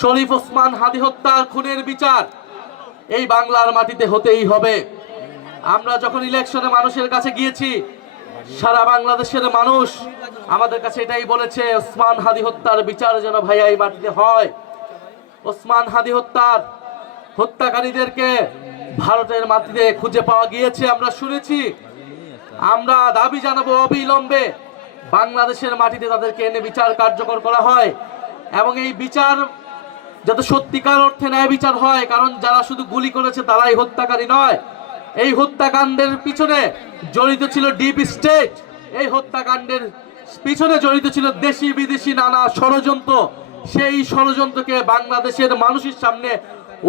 শরীফ ওসমান হাদি হত্যার খুনের বিচার এই বাংলার মাটিতে হতেই হবে। আমরা যখন ইলেকশনে মানুষের কাছে গিয়েছি, সারা বাংলাদেশের মানুষ আমাদের কাছে এটাই বলেছে, ওসমান হাদি হত্যার বিচার যেন ভাইয়া এই মাটিতে হয়। ওসমান হাদি হত্যাকারীদেরকে ভারতের মাটিতে খুঁজে পাওয়া গিয়েছে, আমরা শুনেছি। আমরা দাবি জানাবো অবিলম্বে বাংলাদেশের মাটিতে তাদেরকে এনে বিচার কার্যকর করা হয়, এবং এই বিচার যাতে সত্যিকার অর্থে ন্যায় বিচার হয়। কারণ যারা শুধু গুলি করেছে তারাই হত্যাকারী নয়, এই হত্যাকাণ্ডের পিছনে জড়িত ছিল ডিপ স্টেট, এই হত্যাকাণ্ডের পিছনে জড়িত ছিল দেশি বিদেশি নানা ষড়যন্ত্র। সেই ষড়যন্ত্রকে বাংলাদেশের মানুষের সামনে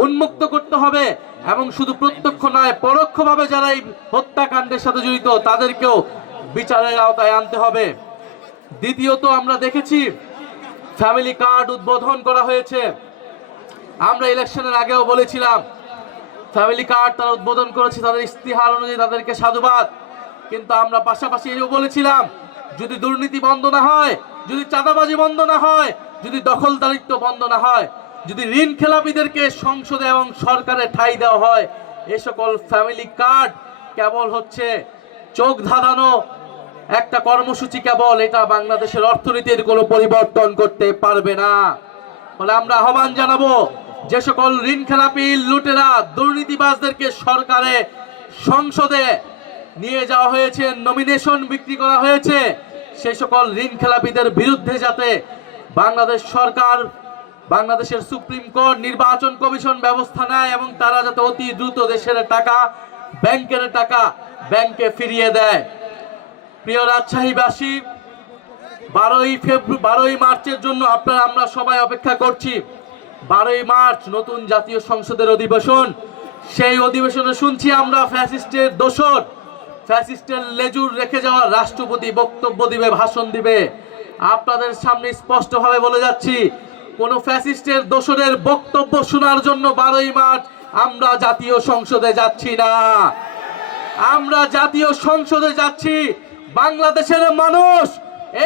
উন্মুক্ত করতে হবে, এবং শুধু প্রত্যক্ষ নয় পরোক্ষভাবে যারা এই হত্যাকাণ্ডের সাথে জড়িত তাদেরকেও বিচারের আওতায় আনতে হবে। দ্বিতীয়ত, আমরা দেখেছি ফ্যামিলি কার্ড উদ্বোধন করা হয়েছে। আমরা ইলেকশনের আগেও বলেছিলাম ফ্যামিলি কার্ড তারা উদ্বোধন করেছে, তাদের ইস্তিহার অনুযায়ী তাদেরকে সাধুবাদ। কিন্তু আমরা পাশাপাশি এও বলেছিলাম, যদি দুর্নীতি বন্ধ না হয়, যদি চাঁদাবাজি বন্ধ না হয়, যদি দখলদারিত্ব বন্ধ না হয়, যদি ঋণ খেলাপিদেরকে সংসদে এবং সরকারে ঠাঁই দেওয়া হয়, এ সকল ফ্যামিলি কার্ড কেবল হচ্ছে চোখ ধাঁধানো একটা কর্মসূচি, কেবল এটা বাংলাদেশের অর্থনীতির কোনো পরিবর্তন করতে পারবে না। ফলে আমরা আহ্বান জানাবো, যে সকল ঋণ খেলাপি লুটেরা দুর্নীতিবাজদেরকে সরকারে সংসদে নিয়ে যাওয়া হয়েছে, নমিনেশন বিক্রি করা হয়েছে, সেই সকল ঋণ খেলাপিদের বিরুদ্ধে যাতে বাংলাদেশ সরকার, বাংলাদেশের সুপ্রিম কোর্ট, নির্বাচন কমিশন ব্যবস্থা নেয়, এবং তারা যাতে অতি দ্রুত দেশের টাকা, ব্যাংকের টাকা ব্যাংকে ফিরিয়ে দেয়। প্রিয় রাজশাহীবাসী, 12ই মার্চের জন্য আমরা সবাই অপেক্ষা করছি। 12ই মার্চ নতুন জাতীয় সংসদের অধিবেশন। সেই অধিবেশনে শুনছি আমরা ফ্যাসিস্টের দোসর, ফ্যাসিস্টের লেজুর রেখে যাওয়া রাষ্ট্রপতি বক্তব্য দিবে, ভাষণ দিবে। আপনাদের সামনে স্পষ্টভাবে বলে যাচ্ছি, কোন ফ্যাসিস্টের দোসরের বক্তব্য শোনার জন্য 12ই মার্চ আমরা জাতীয় সংসদে যাচ্ছি না। আমরা জাতীয় সংসদে যাচ্ছি বাংলাদেশের মানুষ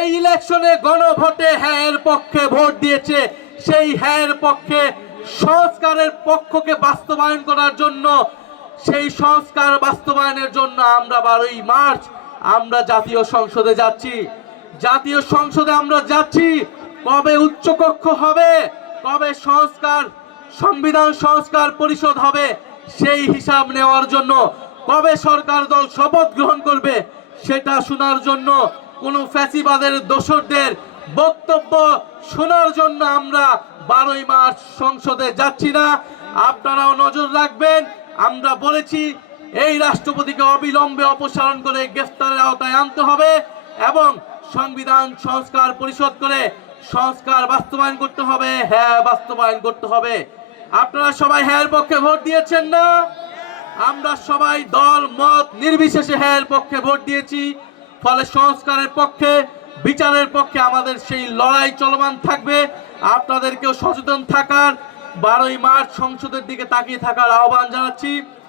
এই ইলেকশনে গণভোটে হ্যাঁ এর পক্ষে ভোট দিয়েছে, সেই হ্যাঁ এর পক্ষে সংস্কারের পক্ষকে বাস্তবায়ন করার জন্য, সেই সংস্কার বাস্তবায়নের জন্য আমরা 12ই মার্চ আমরা জাতীয় সংসদে যাচ্ছি। জাতীয় সংসদে আমরা যাচ্ছি কবে উচ্চকক্ষ হবে, কবে সংবিধান সংস্কার পরিষদ হবে সেই হিসাব নেওয়ার জন্য, কবে সরকার দল শপথ গ্রহণ করবে সেটা শোনার জন্য, কোন ফ্যাসিবাদের দোসরদের বক্তব্য শোনার জন্য আমরা 12ই মার্চ সংসদে যাচ্ছি না। আপনারাও নজর রাখবেন। আমরা বলেছি এই রাষ্ট্রপতিকে অবিলম্বে অপসারণ করে গ্রেফতারের আওতায় আনতে হবে, এবং সংবিধান সংস্কার পরিষদ করে সংস্কার বাস্তবায়ন করতে হবে, হ্যাঁ বাস্তবায়ন করতে হবে। আপনারা সবাই হ্যাঁ পক্ষে ভোট দিয়েছেন না? আমরা সবাই দল মত নির্বিশেষে হ্যাঁ পক্ষে ভোট দিয়েছি। ফলে সংস্কারের পক্ষে, বিচারের পক্ষে আমাদের সেই লড়াই চলমান থাকবে। আপনাদেরকেও সচেতন থাকার, 12ই মার্চ সংসদের দিকে তাকিয়ে থাকার আহ্বান জানাচ্ছি।